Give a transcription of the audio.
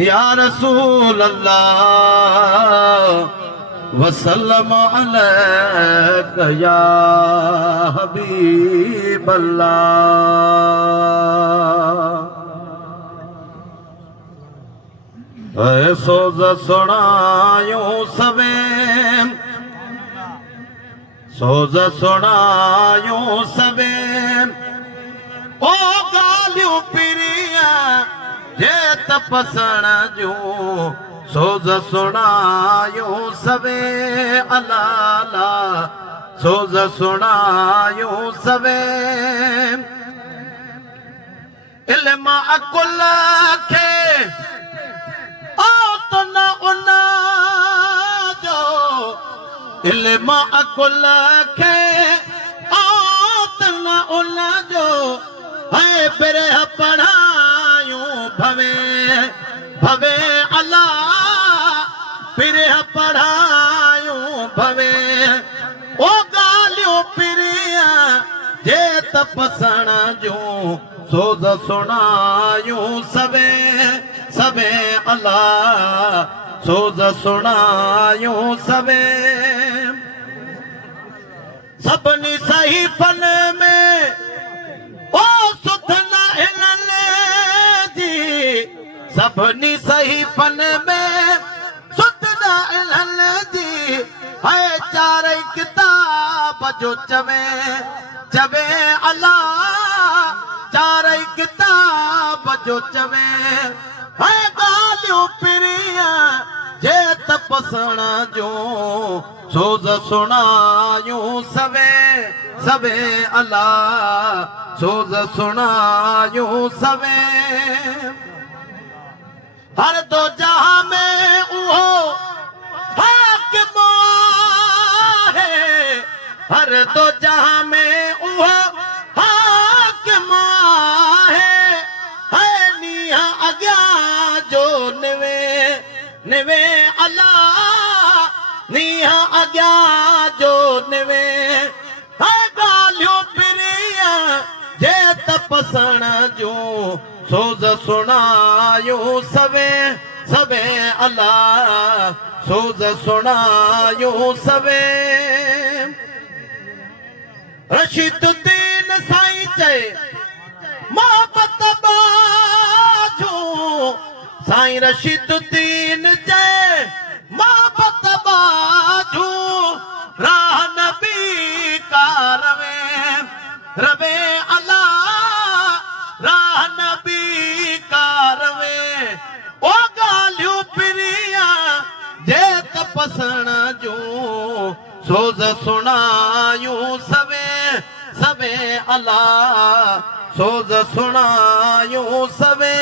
या रसूल अल्लाह वसल्लम अलैका या हबीब अल्लाह। सोज सुनायूं सवे सोज सुनायूं सवे ओ गालियूं पिरिया जे तपसण जूं सोज सुनायूं सवे अलाला सोज सुनायूं सवे इल्म अकुल खे न उन जो इल्म अकुल खे न उन जो है फिरे पढ़ायूं भवे भवे अल्लाह फिरे पढ़ायूं भवे ओ गालियूं पिरिया जे तपसण जूं सोज सुनायूं सवे सवे अल्लाह सोज सुनायूं सवे सभनी सहीफ़न में ओ सुथन हिनन जी सभनी सहीफ़न में सुथन हिनन जी है चारई किताब जो चवे चवे अल्लाह चारई किताब जो चवे है गालियूं पिरिया जे तपसण जूं सोज सुनायूं सवे सवे अल्लाह सोज सुनायूं सवे हर दो जहां में उहो हाकिम है हर दो जहां में उहो हाकिम है नीहा अॻियां जो निवे निवे अल्लाह नीहा अॻियां जो निवे है गालियूं पिरिया जे तपसण जूं सोज सुनायूं सवे सवे अल्लाह सोज सुनायूं सवे रशीदुद्दीन साईं चए मोहब्बत बाजूं साईं रशीदुद्दीन चए मोहब्बत बाजूं राह नबी का रवे रवे अल्लाह राह नबी का रवे ओ गालियूं पिरिया जे तपसण जूं सोज सुनायूं सवे सवे अल्लाह सोज सुनायूं सवे।